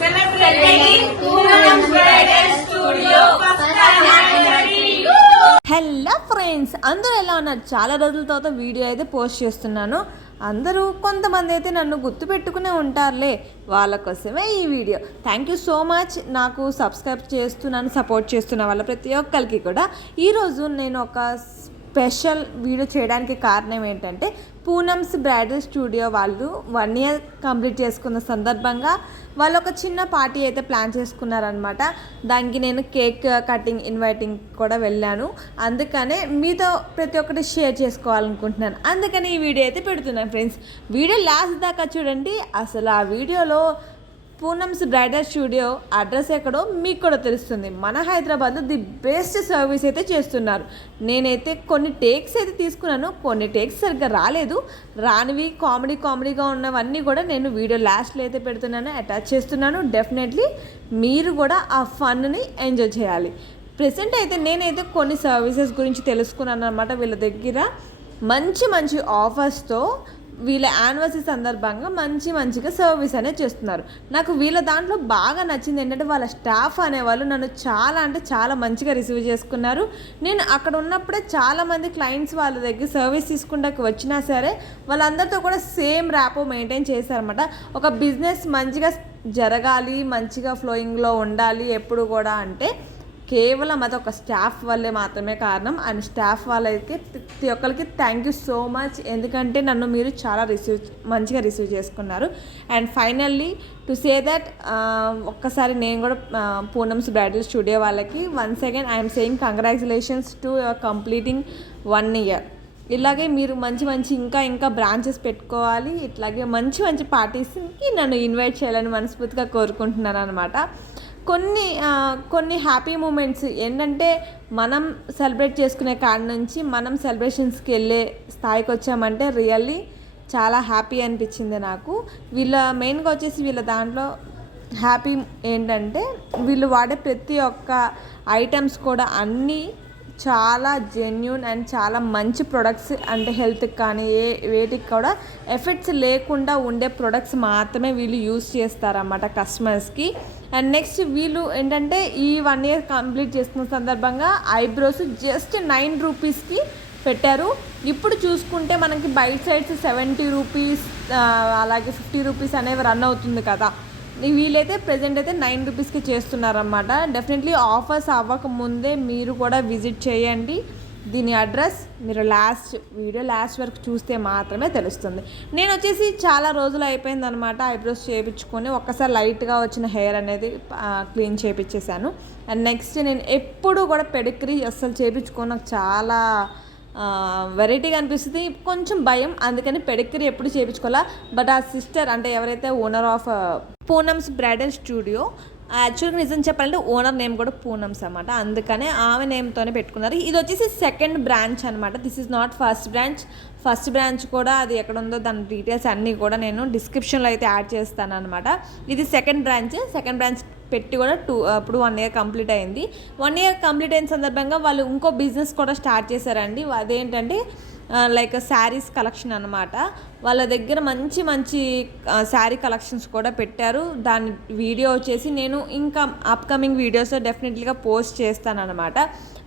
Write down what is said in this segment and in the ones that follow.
celebrating Poonam's Bridal Studio first anniversary. Hello friends, అందరూ ఎలా ఉన్నారు? చాలా రోజుల తర్వాత వీడియో అయితే పోస్ట్ చేస్తున్నాను. అందరూ కొంతమంది అయితే నన్ను గుర్తుపెట్టుకునే ఉంటారులే, వాళ్ళ కోసమే ఈ video. Thank you so much. నాకు సబ్స్క్రైబ్ చేస్తున్నాను, సపోర్ట్ చేస్తున్న వాళ్ళ ప్రతి ఒక్కరికి కూడా. ఈరోజు నేను ఒక స్పెషల్ వీడియో చేయడానికి కారణం ఏంటంటే, పూనమ్స్ బ్రైడల్ స్టూడియో వాళ్ళు 1 year కంప్లీట్ చేసుకున్న సందర్భంగా వాళ్ళు ఒక చిన్న పార్టీ అయితే ప్లాన్ చేసుకున్నారనమాట. దానికి నేను కేక్ కటింగ్ ఇన్వైటింగ్ కూడా వెళ్ళాను. అందుకనే మీతో ప్రతి ఒక్కటి షేర్ చేసుకోవాలనుకుంటున్నాను. అందుకని ఈ వీడియో అయితే పెడుతున్నాను ఫ్రెండ్స్. వీడియో లాస్ట్ దాకా చూడండి. అసలు ఆ వీడియోలో పూనమ్స్ బ్రైడల్ స్టూడియో అడ్రస్ ఎక్కడో మీకు కూడా తెలుస్తుంది. మన హైదరాబాద్లో ది బెస్ట్ సర్వీస్ అయితే చేస్తున్నారు. నేనైతే కొన్ని టేక్స్ అయితే తీసుకున్నాను, కొన్ని టేక్స్ సరిగ్గా రాలేదు. రానివి కామెడీగా ఉన్నవన్నీ కూడా నేను వీడియో లాస్ట్లో అయితే పెడుతున్నాను, అటాచ్ చేస్తున్నాను. డెఫినెట్లీ మీరు కూడా ఆ ఫన్ని ఎంజాయ్ చేయాలి. ప్రెసెంట్ అయితే నేనైతే కొన్ని సర్వీసెస్ గురించి తెలుసుకున్నాను అనమాట. వీళ్ళ దగ్గర మంచి ఆఫర్స్తో వీళ్ళ యానివర్సరీ సందర్భంగా మంచిగా సర్వీస్ అనేది చేస్తున్నారు. నాకు వీళ్ళ దాంట్లో బాగా నచ్చింది ఏంటంటే, వాళ్ళ స్టాఫ్ అనేవాళ్ళు నన్ను చాలా మంచిగా రిసీవ్ చేసుకున్నారు. నేను అక్కడ ఉన్నప్పుడే చాలామంది క్లయింట్స్ వాళ్ళ దగ్గర సర్వీస్ తీసుకుంటానికి వచ్చినా సరే వాళ్ళందరితో కూడా సేమ్ ర్యాపో మెయింటైన్ చేశారన్నమాట. ఒక బిజినెస్ మంచిగా జరగాలి, మంచిగా ఫ్లోయింగ్లో ఉండాలి ఎప్పుడు కూడా అంటే కేవలం అది ఒక స్టాఫ్ వల్లే మాత్రమే కారణం. అండ్ స్టాఫ్ వాళ్ళకి ప్రతి ఒక్కరికి థ్యాంక్ యూ సో మచ్. ఎందుకంటే నన్ను మీరు చాలా మంచిగా రిసీవ్ చేసుకున్నారు. And finally to say that ఒక్కసారి నేను కూడా పూనమ్స్ బ్రైడల్ స్టూడియో వాళ్ళకి once again I'm saying congratulations to completing 1 year. ఇలాగే మీరు మంచి ఇంకా బ్రాంచెస్ పెట్టుకోవాలి. ఇట్లాగే మంచి పార్టీస్కి నన్ను ఇన్వైట్ చేయాలని మనస్ఫూర్తిగా కోరుకుంటున్నాను అనమాట. కొన్ని హ్యాపీ మూమెంట్స్ ఏంటంటే, మనం సెలబ్రేట్ చేసుకునే కాడ నుంచి మనం సెలబ్రేషన్స్కి వెళ్ళే స్థాయికి వచ్చామంటే రియల్లీ చాలా హ్యాపీ అనిపించింది నాకు. మెయిన్గా వచ్చేసి వీళ్ళ దాంట్లో హ్యాపీ ఏంటంటే, వీళ్ళు వాడే ప్రతి ఒక్క ఐటమ్స్ కూడా అన్నీ చాలా జెన్యూన్ అండ్ చాలా మంచి ప్రొడక్ట్స్. అంటే హెల్త్కి కానీ వేటికి కూడా ఎఫెక్ట్స్ లేకుండా ఉండే ప్రొడక్ట్స్ మాత్రమే వీళ్ళు యూజ్ చేస్తారన్నమాట కస్టమర్స్కి. అండ్ నెక్స్ట్ వీళ్ళు ఏంటంటే, ఈ 1 year కంప్లీట్ చేసుకున్న సందర్భంగా ఐబ్రోస్ జస్ట్ 9 rupeesకి పెట్టారు. ఇప్పుడు చూసుకుంటే మనకి బయట సైడ్స్ 70 rupees అలాగే 50 rupees అనేవి రన్ అవుతుంది కదా. వీళ్ళైతే ప్రజెంట్ అయితే 9 rupeesకి చేస్తున్నారన్నమాట. డెఫినెట్లీ ఆఫర్స్ అవ్వకముందే మీరు కూడా విజిట్ చేయండి. దీని అడ్రస్ మీరు వీడియో లాస్ట్ వరకు చూస్తే మాత్రమే తెలుస్తుంది. నేను వచ్చేసి చాలా రోజులు అయిపోయిందనమాట ఐబ్రోస్ చేయించుకొని. ఒక్కసారి లైట్గా వచ్చిన హెయిర్ అనేది క్లీన్ చేయించేసాను. అండ్ నెక్స్ట్ నేను ఎప్పుడు కూడా పెడిగ్రీ అస్సలు చేయించుకొని నాకు చాలా వెరైటీగా అనిపిస్తుంది, కొంచెం భయం. అందుకని పెడిగ్రీ ఎప్పుడు చేయించుకోవాలా. బట్ ఆ సిస్టర్ అంటే ఎవరైతే ఓనర్ ఆఫ్ పూనమ్స్ బ్రైడల్ స్టూడియో, యాక్చువల్గా నిజం చెప్పాలంటే ఓనర్ నేమ్ కూడా పూనమ్స్ అనమాట. అందుకనే ఆమె నేమ్తోనే పెట్టుకున్నారు. ఇది వచ్చేసి సెకండ్ బ్రాంచ్ అనమాట. This is not first branch కూడా అది ఎక్కడ ఉందో దాని డీటెయిల్స్ అన్నీ కూడా నేను డిస్క్రిప్షన్లో అయితే యాడ్ చేస్తాను అనమాట. ఇది సెకండ్ బ్రాంచ్ పెట్టి కూడా ఇప్పుడు 1 year కంప్లీట్ అయింది. 1 year కంప్లీట్ అయిన సందర్భంగా వాళ్ళు ఇంకో బిజినెస్ కూడా స్టార్ట్ చేశారండి. అదేంటంటే లైక్ శారీస్ కలెక్షన్ అనమాట. వాళ్ళ దగ్గర మంచి శారీ కలెక్షన్స్ కూడా పెట్టారు. దాని వీడియో వచ్చేసి నేను ఇంకా అప్కమింగ్ వీడియోస్లో డెఫినెట్లీగా పోస్ట్ చేస్తానన్నమాట.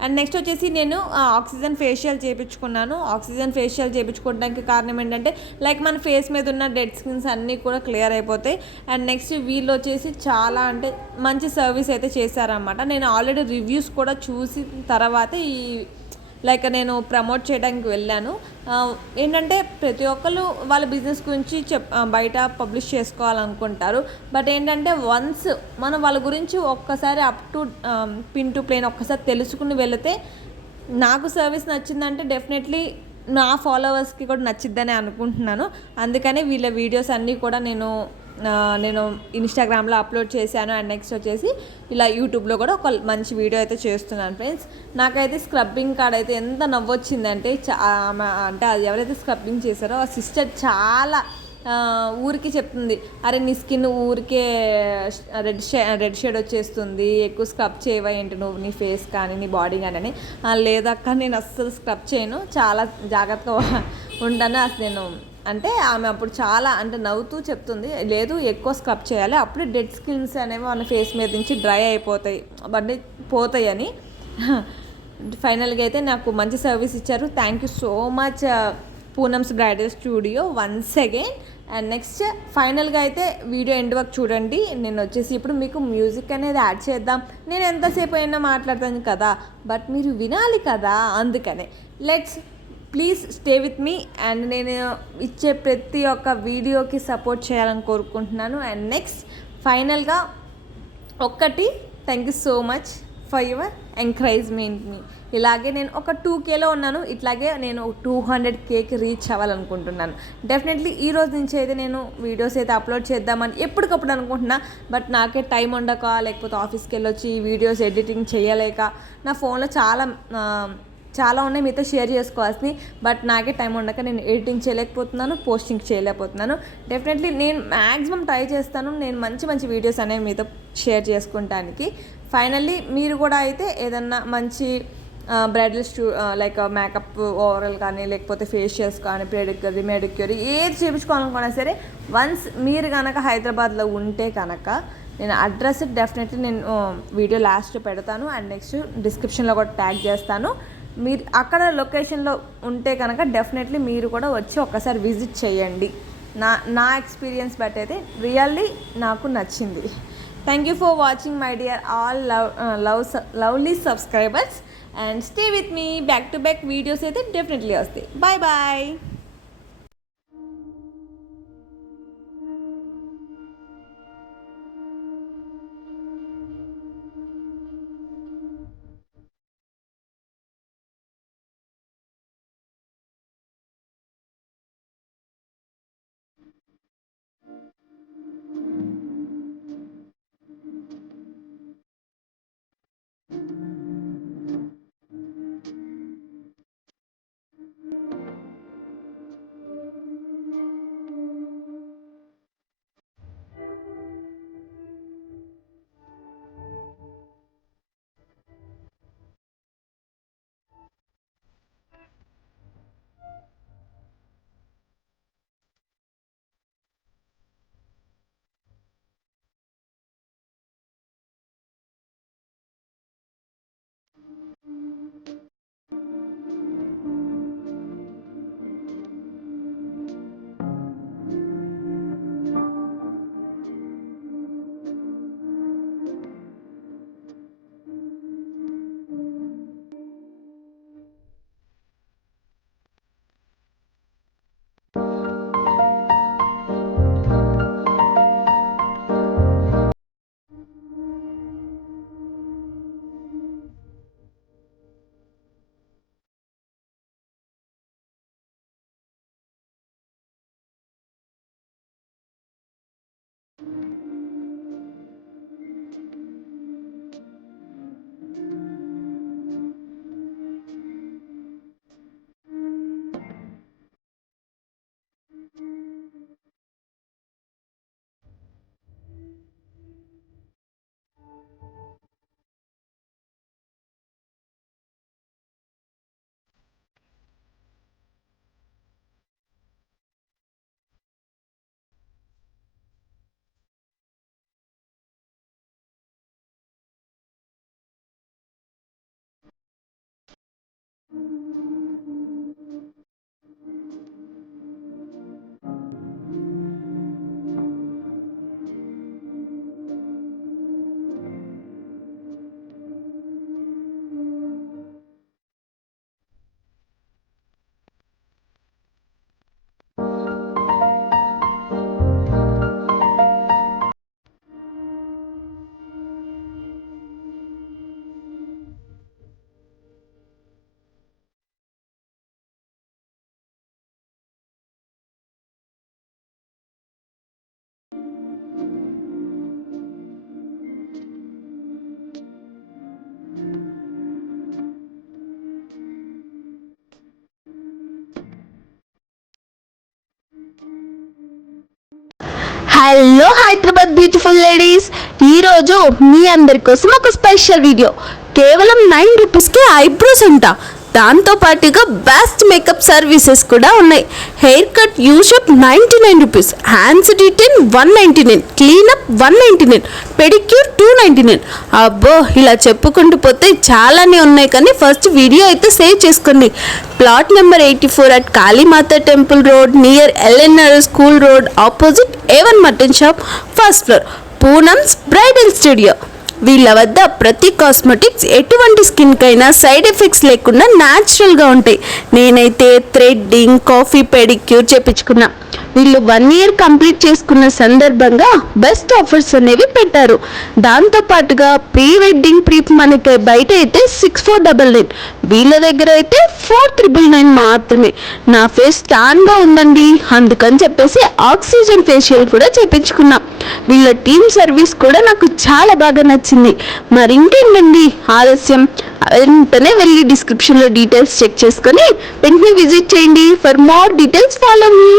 అండ్ నెక్స్ట్ వచ్చేసి నేను ఆక్సిజన్ ఫేషియల్ చేయించుకున్నాను. ఆక్సిజన్ ఫేషియల్ చేయించుకోవడానికి కారణం ఏంటంటే, లైక్ మన ఫేస్ మీద ఉన్న డెడ్ స్కిన్స్ అన్నీ కూడా క్లియర్ అయిపోతాయి. అండ్ నెక్స్ట్ వీళ్ళు వచ్చేసి చాలా అంటే మంచి సర్వీస్ అయితే చేశారన్నమాట. నేను ఆల్రెడీ రివ్యూస్ కూడా చూసిన తర్వాత లైక్ నేను ప్రమోట్ చేయడానికి వెళ్ళాను. ఏంటంటే ప్రతి ఒక్కరు వాళ్ళ బిజినెస్ గురించి బయట పబ్లిష్ చేసుకోవాలనుకుంటారు. బట్ ఏంటంటే వన్స్ మనం వాళ్ళ గురించి ఒక్కసారి అప్ టు పిన్ టు ప్లేన్ ఒక్కసారి తెలుసుకుని వెళితే, నాకు సర్వీస్ నచ్చిందంటే డెఫినెట్లీ నా ఫాలోవర్స్కి కూడా నచ్చిద్దని అనుకుంటున్నాను. అందుకని వీళ్ళ వీడియోస్ అన్నీ కూడా నేను ఇన్స్టాగ్రామ్లో అప్లోడ్ చేశాను. అండ్ నెక్స్ట్ వచ్చేసి ఇలా యూట్యూబ్లో కూడా ఒక మంచి వీడియో అయితే చేస్తున్నాను ఫ్రెండ్స్. నాకైతే స్క్రబ్బింగ్ కార్డ్ అయితే ఎంత నవ్వొచ్చిందంటే, అంటే అది ఎవరైతే స్క్రబ్బింగ్ చేశారో ఆ సిస్టర్ చాలా ఊరికి చెప్తుంది, అరే నీ స్కిన్ ఊరికే రెడ్ షేడ్ వచ్చేస్తుంది, ఎక్కువ స్క్రబ్ చేయవా ఏంటి నువ్వు నీ ఫేస్ కానీ నీ బాడీ కానీ అని. లేదక్క నేను అస్సలు స్క్రబ్ చేయను, చాలా జాగ్రత్తగా ఉంటాను, అసలు నేను అంటే ఆమె అప్పుడు చాలా అంటే నవ్వుతూ చెప్తుంది, లేదు ఎక్కువ స్క్రబ్ చేయాలి, అప్పుడు డెడ్ స్కిన్స్ అనేవి మన ఫేస్ మీద నుంచి డ్రై అయిపోతాయి బట్ పోతాయి అని. ఫైనల్గా అయితే నాకు మంచి సర్వీస్ ఇచ్చారు. Thank you so much Poonam's bridal studio once again. And next ఫైనల్గా అయితే వీడియో ఎండ్ వరకు చూడండి. నేను వచ్చేసి ఇప్పుడు మీకు మ్యూజిక్ అనేది యాడ్ చేద్దాం. నేను ఎంతసేపు అయినా మాట్లాడతాను కదా, బట్ మీరు వినాలి కదా, అందుకనే let's please stay with me. And నేను ఇచ్చే ప్రతి ఒక్క వీడియోకి సపోర్ట్ చేయాలని కోరుకుంటున్నాను. అండ్ నెక్స్ట్ ఫైనల్గా ఒక్కటి, thank you so much for your ఎంకరేజ్మెంట్ని. ఇలాగే నేను ఒక 2Kలో ఉన్నాను, ఇట్లాగే నేను 200Kకి రీచ్ అవ్వాలనుకుంటున్నాను. డెఫినెట్లీ ఈ రోజు నుంచి అయితే నేను వీడియోస్ అయితే అప్లోడ్ చేద్దామని ఎప్పటికప్పుడు అనుకుంటున్నా, బట్ నాకే టైం ఉండక, లేకపోతే ఆఫీస్కి వెళ్ళొచ్చి ఈ వీడియోస్ ఎడిటింగ్ చేయలేక, నా ఫోన్లో చాలా ఉన్నాయి మీతో షేర్ చేసుకోవాల్సినవి, బట్ నాకే టైం ఉండక నేను ఎడిటింగ్ చేయలేకపోతున్నాను, పోస్టింగ్ చేయలేకపోతున్నాను. డెఫినెట్లీ నేను మ్యాక్సిమం ట్రై చేస్తాను నేను మంచి మంచి వీడియోస్ అనేవి మీతో షేర్ చేసుకుంటానికి. ఫైనల్లీ మీరు కూడా అయితే ఏదన్నా మంచి బ్రైడల్ లైక్ మేకప్ ఓవరాల్ కానీ, లేకపోతే ఫేషియల్స్ కానీ, మెడిక్యూర్ ఏది చేయించుకోవాలనుకున్నా సరే, వన్స్ మీరు కనుక హైదరాబాద్లో ఉంటే కనుక నేను అడ్రస్ డెఫినెట్లీ నేను వీడియో లాస్ట్ పెడతాను. అండ్ నెక్స్ట్ డిస్క్రిప్షన్లో కూడా ట్యాగ్ చేస్తాను. మీరు అక్కడ లొకేషన్లో ఉంటే కనుక డెఫినెట్లీ మీరు కూడా వచ్చి ఒక్కసారి విజిట్ చేయండి. నా ఎక్స్పీరియన్స్ బట్టి అయితే రియల్లీ నాకు నచ్చింది. Thank you for watching my dear all lovely subscribers. And stay with me, back to back videos అయితే డెఫినెట్లీ వస్తాయి. Bye bye. Hello Hyderabad beautiful ladies, ఈరోజు మీ అందరి కోసం ఒక స్పెషల్ వీడియో. కేవలం 9 రూపీస్కి ఐబ్రోస్ అంట. దాంతో పాటుగా బెస్ట్ మేకప్ సర్వీసెస్ కూడా ఉన్నాయి. హెయిర్ కట్ యూషప్ 99 rupees, hands detail 199, cleanup 199, pedicure 299. అబ్బో ఇలా చెప్పుకుంటూ పోతే చాలానే ఉన్నాయి, కానీ ఫస్ట్ వీడియో అయితే సేవ్ చేసుకోండి. Plot number 84 at Kalimata temple road near LNR school road opposite A1 mutton shop, first floor, Poonam's bridal studio. వీళ్ళ వద్ద ప్రతి కాస్మెటిక్స్ ఎటువంటి స్కిన్కైనా సైడ్ ఎఫెక్ట్స్ లేకుండా న్యాచురల్గా ఉంటాయి. నేనైతే థ్రెడ్డింగ్, కాఫీ, పెడిక్యూర్ చేయించుకున్నా. వీళ్ళు 1 year కంప్లీట్ చేసుకున్న సందర్భంగా బెస్ట్ ఆఫర్స్ అనేవి పెట్టారు. దాంతోపాటుగా ప్రీ వెడ్డింగ్ మనకి బయట అయితే 6499, వీళ్ళ దగ్గర అయితే 4999 మాత్రమే. నా ఫేస్ టాన్గా ఉందండి, అందుకని చెప్పేసి ఆక్సిజన్ ఫేషియల్ కూడా చేయించుకున్నా. వీళ్ళ టీమ్ సర్వీస్ కూడా నాకు చాలా బాగా నచ్చింది. మరి ఇంకేంటండి ఆలస్యం, వెంటనే వెళ్ళి డిస్క్రిప్షన్లో డీటెయిల్స్ చెక్ చేసుకొని వెంటనే విజిట్ చేయండి. For more details follow me.